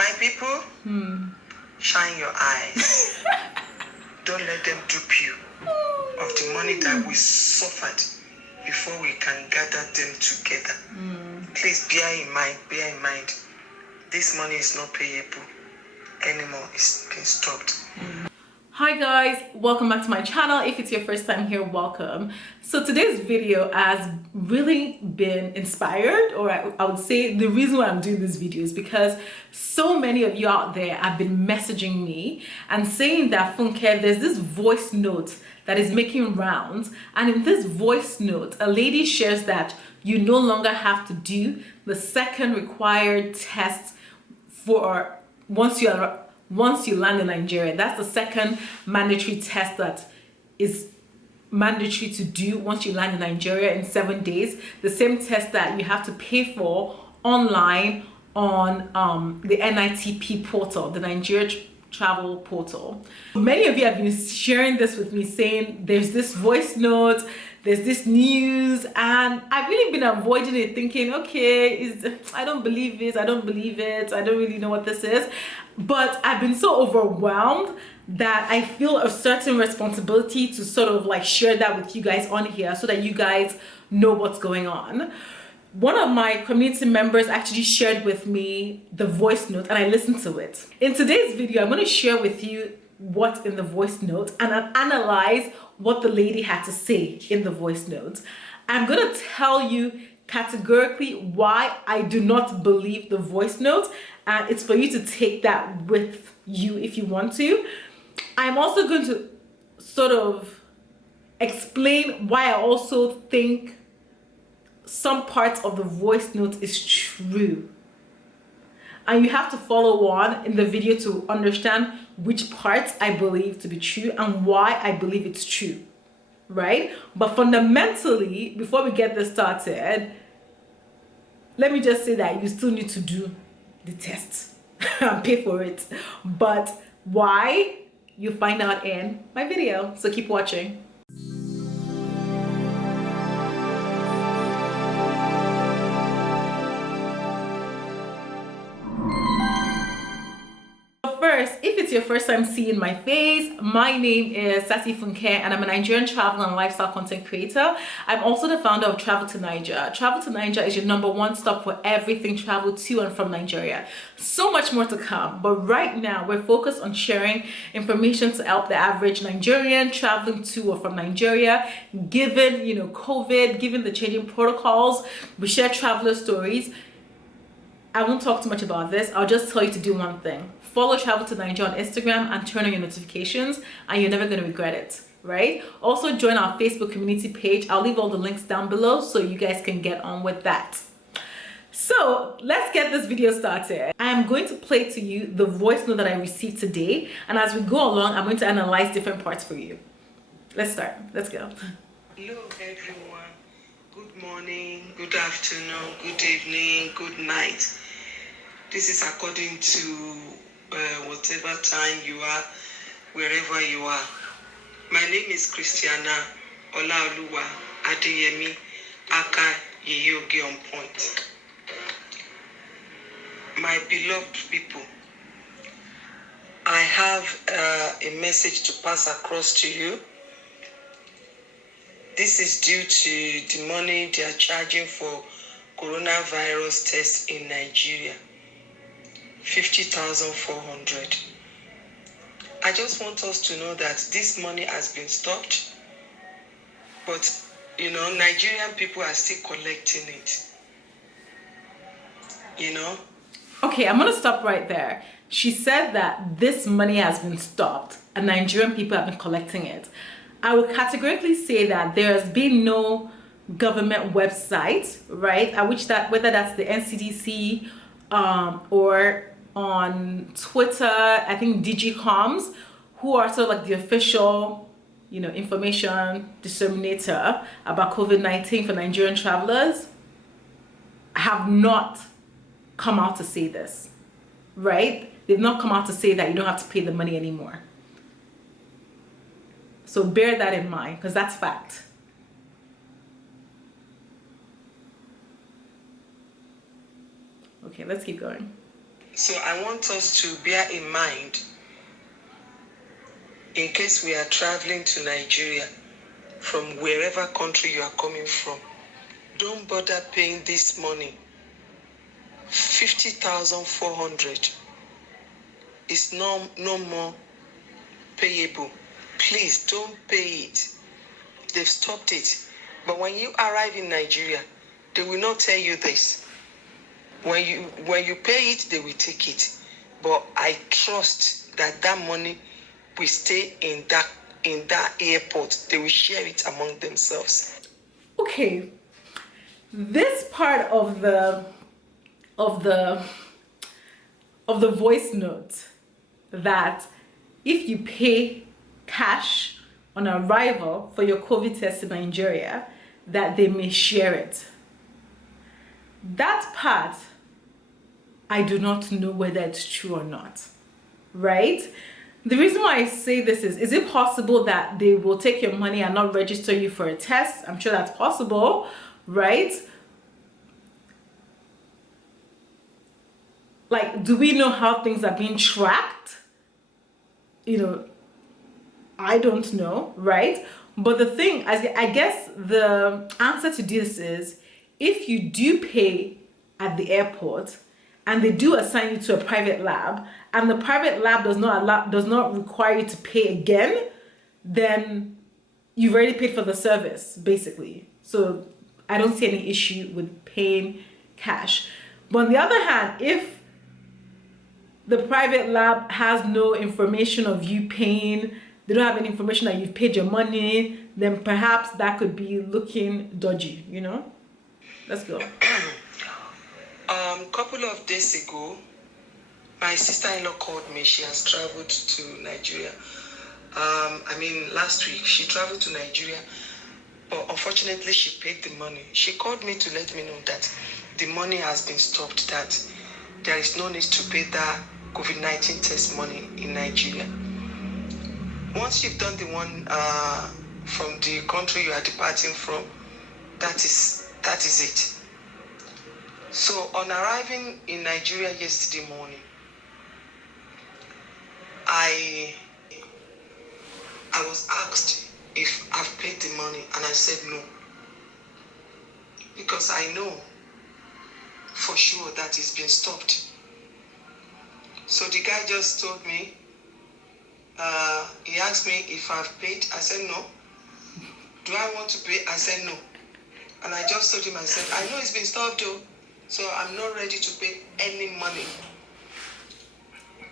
My people, shine your eyes. Don't let them dupe you of the money that we suffered before we can gather them together. Please bear in mind, this money is not payable anymore. It's been stopped. Hi guys, welcome back to my channel. If it's your first time here, welcome. So today's video has really been inspired, or I would say the reason why I'm doing this video is because so many of you out there have been messaging me and saying that Funke, there's this voice note that is making rounds, and in this voice note a lady shares that you no longer have to do the second required test for once you land in Nigeria. That's the second mandatory test that is mandatory to do once you land in Nigeria in 7 days. The same test that you have to pay for online on the NITP portal, the Nigeria travel portal. Many of you have been sharing this with me, saying there's this voice note, there's this news, and I've really been avoiding it, thinking, okay, I don't believe it, I don't really know what this is. But I've been so overwhelmed that I feel a certain responsibility to sort of like share that with you guys on here so that you guys know what's going on. One of my community members actually shared with me the voice note and I listened to it. In today's video, I'm going to share with you what's in the voice note and I'll analyze what the lady had to say in the voice note. I'm going to tell you categorically why I do not believe the voice note, and it's for you to take that with you if you want to. I'm also going to sort of explain why I also think some parts of the voice note is true, and you have to follow on in the video to understand which parts I believe to be true and why I believe it's true, right? But fundamentally, before we get this started, let me just say that you still need to do the test and pay for it. But why, you find out in my video, so keep watching. First, if it's your first time seeing my face, my name is Sassy Funke and I'm a Nigerian travel and lifestyle content creator. I'm also the founder of Travel to Niger. Travel to Niger is your #1 stop for everything travel to and from Nigeria. So much more to come, but right now we're focused on sharing information to help the average Nigerian traveling to or from Nigeria, given COVID, given the changing protocols. We share traveler stories. I won't talk too much about this. I'll just tell you to do one thing. Follow Travel to Niger on Instagram and turn on your notifications, and you're never going to regret it, right? Also join our Facebook community page. I'll leave all the links down below so you guys can get on with that. So let's get this video started. I am going to play to you the voice note that I received today, and as we go along, I'm going to analyze different parts for you. Let's start. Let's go. Hello everyone. Good morning, good afternoon, good evening, good night. This is according to whatever time you are, wherever you are. My name is Christiana Olaoluwa Adeyemi Aka Yeyoge on point. My beloved people, I have a message to pass across to you. This is due to the money they are charging for coronavirus tests in Nigeria. 50,400. I just want us to know that this money has been stopped, but Nigerian people are still collecting it. Okay, I'm gonna stop right there. She said that this money has been stopped and Nigerian people have been collecting it. I would categorically say that there has been no government website, right, whether that's the NCDC or on Twitter, I think DigiComs, who are sort of like the official, information disseminator about COVID-19 for Nigerian travelers, have not come out to say this, right? They've not come out to say that you don't have to pay the money anymore. So bear that in mind, because that's fact. Okay, let's keep going. So I want us to bear in mind, in case we are traveling to Nigeria from wherever country you are coming from, don't bother paying this money. 50,400 is no more payable. Please don't pay it. They've stopped it. But when you arrive in Nigeria, they will not tell you this. When you pay it, they will take it. But I trust that that money will stay in that airport. They will share it among themselves. Okay, this part of the voice note, that if you pay cash on arrival for your COVID test in Nigeria, that they may share it. That part, I do not know whether it's true or not, right? The reason why I say this is it possible that they will take your money and not register you for a test? I'm sure that's possible, right? Like, do we know how things are being tracked? You know, I don't know, right? But the thing, I guess the answer to this is, if you do pay at the airport and they do assign you to a private lab, and the private lab does not require you to pay again, then you've already paid for the service, basically. So I don't see any issue with paying cash. But on the other hand, if the private lab has no information of you paying, they don't have any information that you've paid your money, then perhaps that could be looking dodgy, you know? Let's go. Couple of days ago, my sister-in-law called me. She has traveled to Nigeria. Last week she traveled to Nigeria, but unfortunately she paid the money. She called me to let me know that the money has been stopped, that there is no need to pay that COVID-19 test money in Nigeria. Once you've done the one from the country you are departing from, that is it. So on arriving in Nigeria yesterday morning, I was asked if I've paid the money, and I said no, because I know for sure that it's been stopped. So the guy just told me, he asked me if I've paid. I said no. Do I want to pay? I said no. And I just told him, I said, I know it's been stopped though, so I'm not ready to pay any money.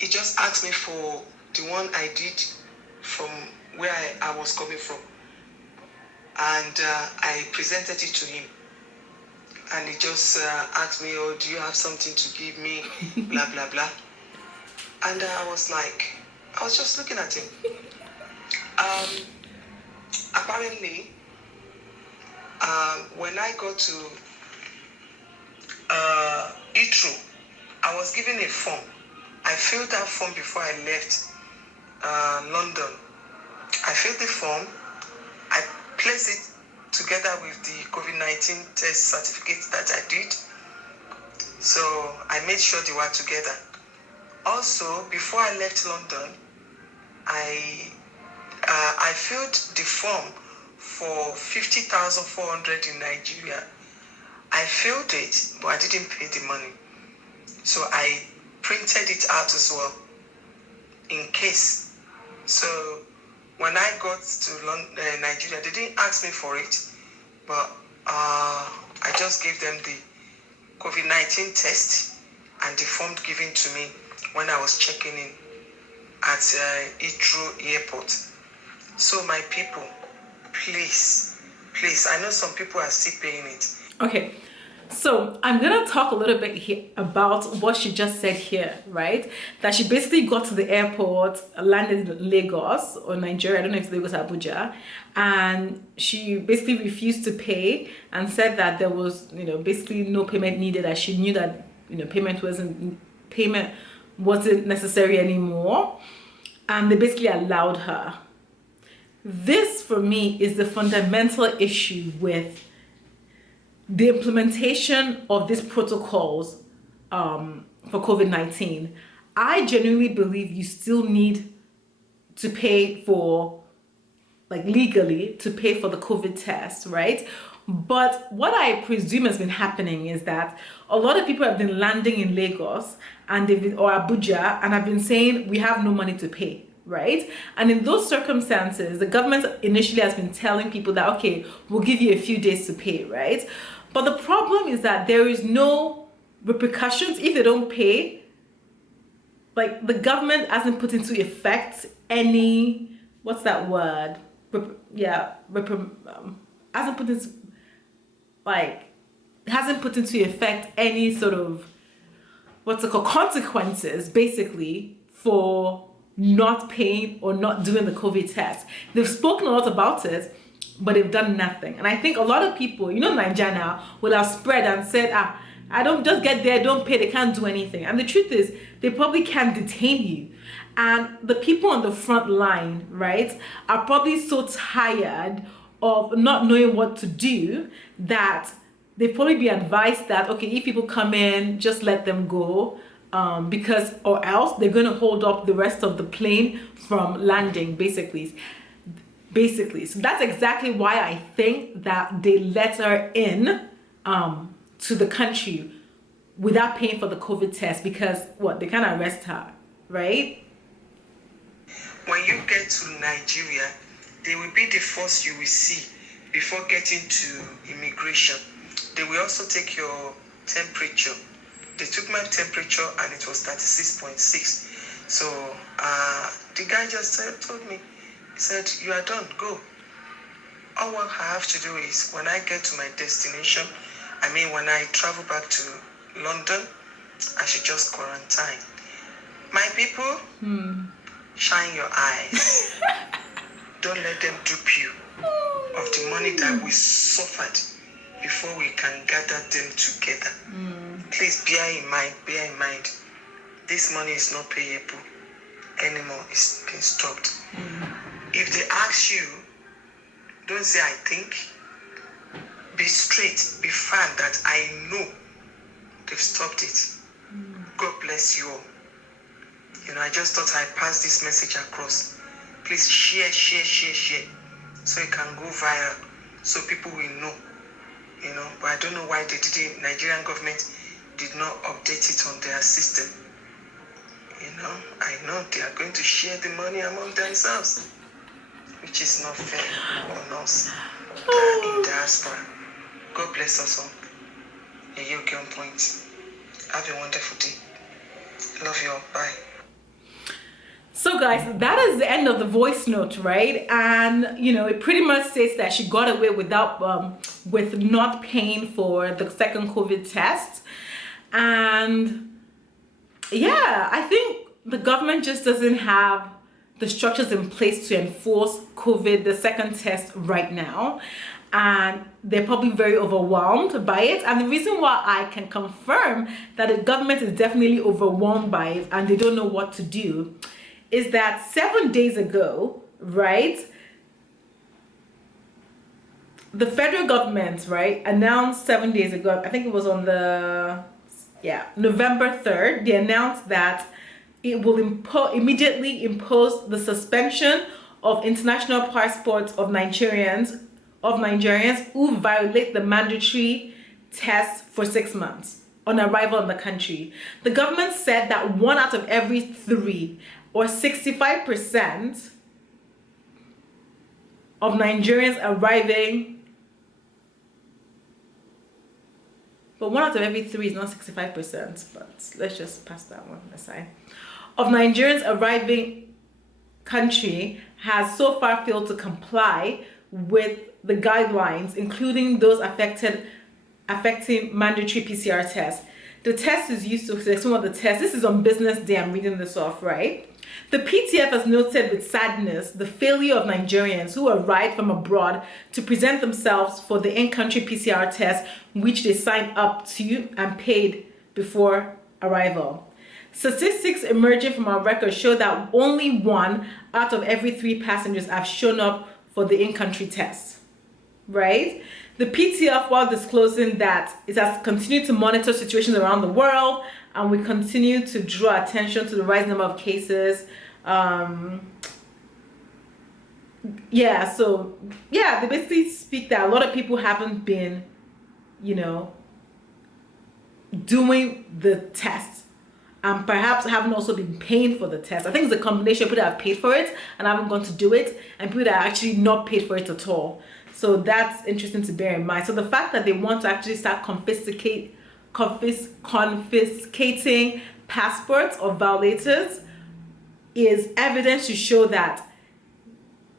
He just asked me for the one I did from where I was coming from. And I presented it to him. And he just asked me, oh, do you have something to give me? Blah, blah, blah. And I was just looking at him. Apparently, when I got to Heathrow, I was given a form. I filled that form before I left London. I filled the form. I placed it together with the COVID-19 test certificate that I did. So I made sure they were together. Also, before I left London, I filled the form for 50,400 in Nigeria. I filled it, but I didn't pay the money. So I printed it out as well, in case. So when I got to Nigeria, they didn't ask me for it, but I just gave them the COVID-19 test and the form given to me when I was checking in at Heathrow Airport. So my people, please, I know some people are still paying it. Okay, so I'm gonna talk a little bit here about what she just said here, right? That she basically got to the airport, landed in Lagos or Nigeria, I don't know if it's Lagos or Abuja, and she basically refused to pay and said that there was, basically no payment needed, as she knew that, payment wasn't necessary anymore, and they basically allowed her. This, for me, is the fundamental issue with the implementation of these protocols for COVID-19, I genuinely believe you still need to pay for, like legally, to pay for the COVID test, right? But what I presume has been happening is that a lot of people have been landing in Lagos and they've been, or Abuja, and have been saying we have no money to pay, right? And in those circumstances, the government initially has been telling people that, okay, we'll give you a few days to pay, right? But the problem is that there is no repercussions if they don't pay. Like, the government hasn't put into effect any, what's that word? Hasn't put into, like, hasn't put into effect any sort of, what's it called, consequences, basically, for not paying or not doing the COVID test. They've spoken a lot about it, but they've done nothing. And I think a lot of people, you know, Nigeria now, will have spread and said, I don't, just get there, don't pay, they can't do anything. And the truth is, they probably can't detain you. And the people on the front line, right, are probably so tired of not knowing what to do that they'd probably be advised that, okay, if people come in, just let them go, because, or else they're going to hold up the rest of the plane from landing, basically. So that's exactly why I think that they let her in to the country without paying for the COVID test, because what, they can't arrest her, right? When you get to Nigeria, they will be the first you will see before getting to immigration. They will also take your temperature. They took my temperature and it was 36.6. So the guy just told me, he said, you are done, go. All what I have to do is, when I get to my destination, I mean, when I travel back to London, I should just quarantine. My people, shine your eyes. Don't let them dupe you of the money that we suffered before we can gather them together. Please bear in mind, this money is not payable anymore. It's been stopped. If they ask you, don't say I think. Be straight, be firm that I know they've stopped it. God bless you all. You know, I just thought I'd pass this message across. Please share, so it can go viral, so people will know. You know, but I don't know why the Nigerian government did not update it on their system. You know, I know they are going to share the money among themselves, which is not fair on us in diaspora. God bless us all. You're on point. Have a wonderful day. Love you all. Bye. So guys, that is the end of the voice note, right? And you know, it pretty much says that she got away without with not paying for the second COVID test. And yeah, I think the government just doesn't have the structures in place to enforce COVID, the second test right now. And they're probably very overwhelmed by it. And the reason why I can confirm that the government is definitely overwhelmed by it and they don't know what to do is that 7 days ago, right, the federal government, right, announced 7 days ago, I think it was on the, November 3rd, they announced that it will immediately impose the suspension of international passports of Nigerians who violate the mandatory test for 6 months on arrival in the country. The government said that 1 out of every 3, or 65% of Nigerians arriving, but 1 out of every 3 is not 65%, but let's just pass that one aside, of Nigerians arriving country has so far failed to comply with the guidelines, including those affecting mandatory PCR tests. The test is used to select some of the tests. This is on business day, I'm reading this off, right? The PTF has noted with sadness the failure of Nigerians who arrived from abroad to present themselves for the in-country PCR test, which they signed up to and paid before arrival. Statistics emerging from our records show that only 1 out of every 3 passengers have shown up for the in-country test, right? The PTF, while disclosing that it has continued to monitor situations around the world and we continue to draw attention to the rising number of cases. Yeah, so yeah, they basically speak that a lot of people haven't been, you know, doing the test, and perhaps haven't also been paying for the test. I think it's a combination of people that have paid for it and haven't gone to do it, and people that are actually not paid for it at all. So that's interesting to bear in mind. So the fact that they want to actually start confiscating passports of violators is evidence to show that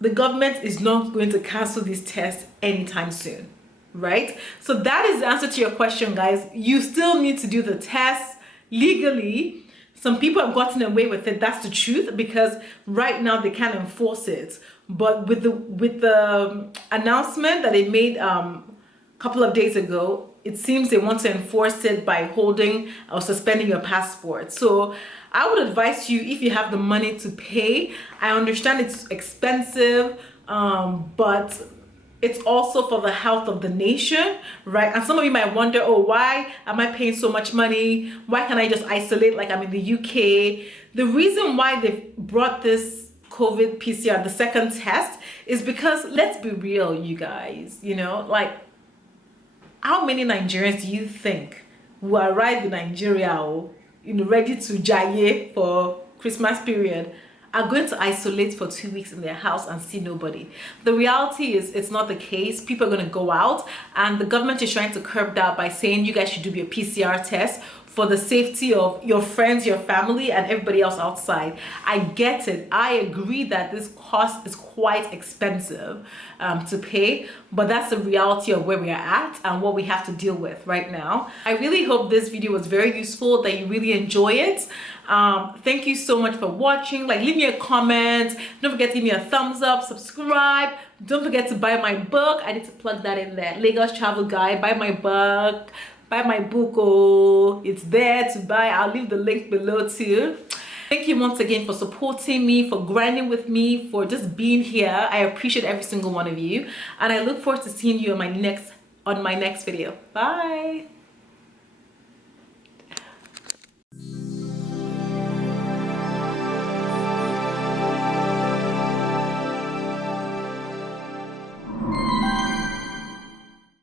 the government is not going to cancel these tests anytime soon, right? So that is the answer to your question, guys. You still need to do the tests legally. Some people have gotten away with it. That's the truth, because right now they can't enforce it. But with the announcement that they made a couple of days ago, it seems they want to enforce it by holding or suspending your passport. So I would advise you, if you have the money to pay, I understand it's expensive, but it's also for the health of the nation, right? And some of you might wonder, oh, why am I paying so much money? Why can't I just isolate like I'm in the UK? The reason why they've brought this COVID PCR, the second test, is because, let's be real, you guys, you know, like, how many Nigerians do you think who arrive in Nigeria, you know, ready to jaye for Christmas period, are going to isolate for 2 weeks in their house and see nobody? The reality is it's not the case. People are going to go out, and the government is trying to curb that by saying you guys should do your PCR test for the safety of your friends, your family, and everybody else outside. I get it. I agree that this cost is quite expensive to pay, but that's the reality of where we are at and what we have to deal with right now. I really hope this video was very useful, that you really enjoy it. Thank you so much for watching. Like, leave me a comment. Don't forget to give me a thumbs up, subscribe. Don't forget to buy my book. I need to plug that in there. Lagos Travel Guide. Buy my book. Buy my book. Oh, it's there to buy. I'll leave the link below too. Thank you once again for supporting me, for grinding with me, for just being here. I appreciate every single one of you, and I look forward to seeing you on my next video. Bye.